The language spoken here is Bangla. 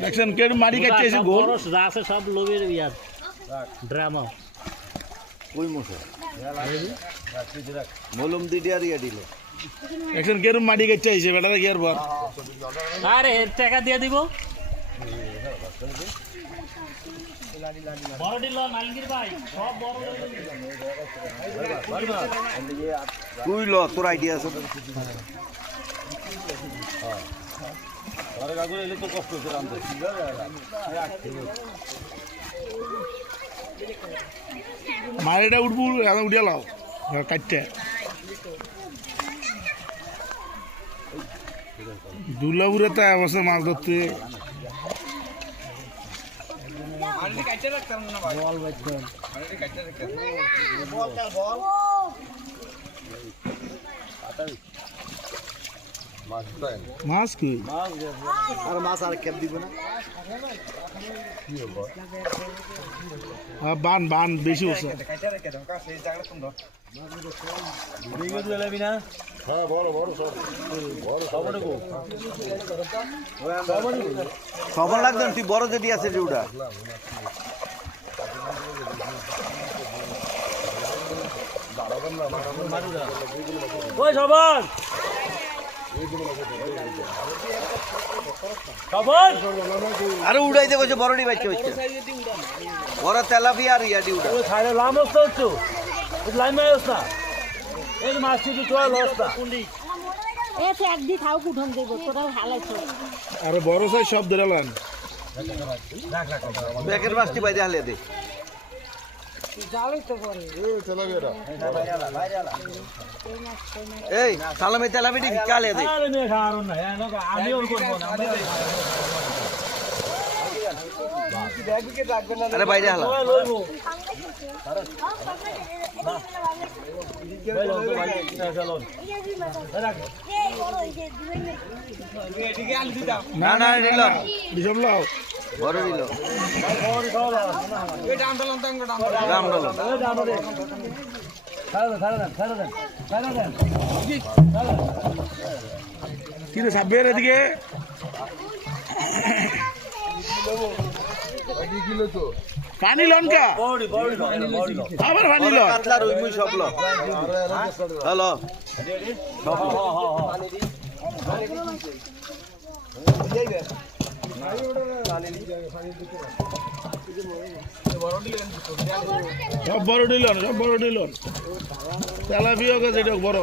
দেখছেন কে মারি কাটছে এসে গোল আছে সব লোভের ইয়ার ড্রামা কই মশা মলম দিদি আর ইয়া দিল দেখছেন কে মারি কাটছে এসে বেটারা গিয়ার পর আরে টাকা দিয়ে দিব বড় দিল নালগির ভাই সব বড় তুই ল তোর আইডিয়া আছে মারিটা উঠবো উঠিয়ে লাও কাটতে দুর্লাপুরে তো অবস্থা মাছ ধরতে মাছ কি আর মাছ আর ক্যাপ দিব না বান বান বেশি হচ্ছে খবর লাগবে তুই বড় যদি আছে ওটা ওই সবাই আরে উড়াইতে বসে বড়ডি বাচ্চা হচ্ছে বড় তেলাপিয়া আর ইয়াডি উড়া ছাড়ে লাম অবস্থা হচ্ছে লাইন নাই অবস্থা এই মাছ থেকে চল অবস্থা এসে একদিন খাও কুঠন দেবো তোরা হালাইছো আরে বড় সাইজ সব ধরে লান ব্যাকের মাছটি বাইরে হালে দে এই সালামে তেলাপিটি কালে দে আরে বাইরে হালা না না দিল বিষম লাও বড় দিল কি রে সাবের এদিকে পানি লঙ্কা আবার পানি ল কাতলা রুই মুই সব ল হ্যালো সব বড় ডিলন সব বড় ডিলন তেলাপিয়া গেছে এটা বড়